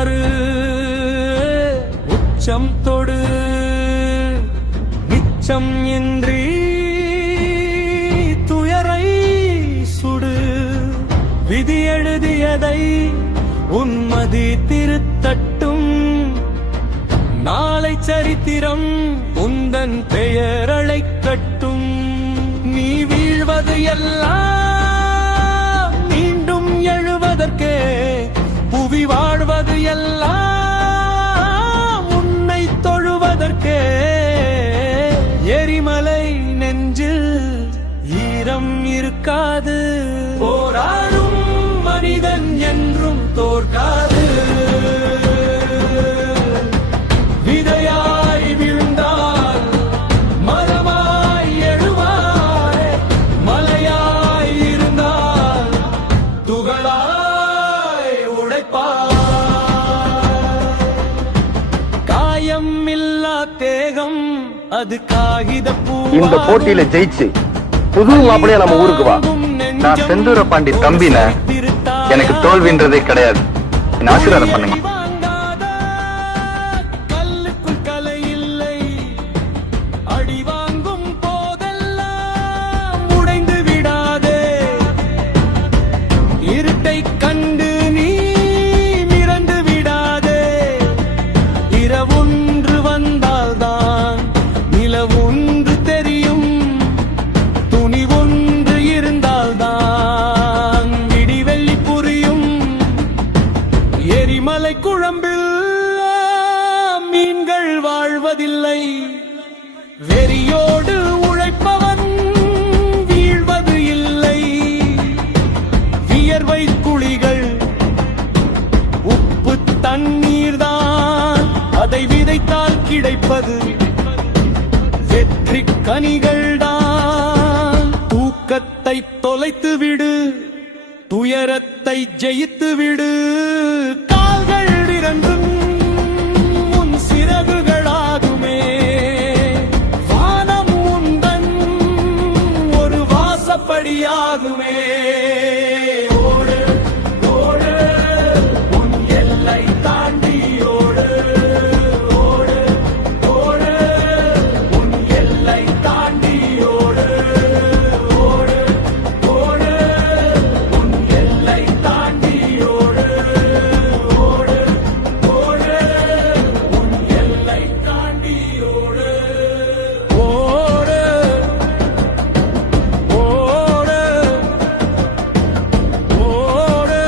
மாறு உச்சம் தொடு மிச்சம் இன்றி துயரை சுடு விதி எழுதியதை உன்மதி திருத்தட்டும் நாளை சரித்திரம் உந்தன் பெயர் அழைக்கட்டும் நீ வீழ்வது எல்லாம் மீண்டும் எழுவதற்கே புவி வாழ்வது எல்லாம் உன்னை தொழுவதற்கே எரிமலை நெஞ்சில் ஈரம் இருக்காது போராடும் மனிதன் என்றும் தோற்காது விதையாய் விழுந்தால் மரமாய் எழுவாய் மலையாய் இருந்தால் துகளாய் உடைப்பாய் காயம் இல்லா தேகம் அது காகித பூ இந்த போட்டியில ஜெயிச்சு புது மாப்பிளையா நம்ம ஊருக்கு வா. நான் செந்தூர பாண்டி தம்பின எனக்கு தோல்வின்றதே கிடையாது. என்ன ஆசீர்வாதம் பண்ணுங்க. கல்லுக்குள் கலை இல்லை அடி வாங்கும் போதெல்லாம் உடைந்து விடாதே இருட்டை கண்டு நீ மிரண்டு விடாதே இரவொன்று வந்தால்தான் நிலவொன்று தெரியும் துணிவொன்று இருந்தால்தான் விடிவெள்ளி புரியும் எரிமலை குழம்பில் மீன்கள் வாழ்வதில்லை வெறியோடு உழைப்பவன் வீழ்வது இல்லை வியர்வை குழிகள் உப்பு தண்ணீர்தான் அதை விதைத்தால் கிடைப்பது வெற்றி கனிகள்தான் தூக்கத்தை தொலைத்து விடு துயரத்தை ஜெயித்து விடு கால்கள் இரண்டும் உன் சிறகுகளாகுமே வானம் உந்தன் ஒரு வாசப்படியாகுமே ஓடு ஓடு உன் எல்லை தாண்டி ஓடு ஓடு ஓடு உன் எல்லை தாண்டி ஓடு ஓடு ஓடு உன் எல்லை தாண்டி ஓடு ஓடு ஓடு உன் எல்லை தாண்டி ஓடு ஓடு ஓடு ஓடு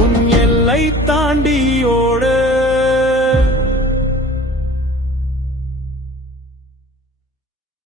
உன் எல்லை தாண்டி ஓடு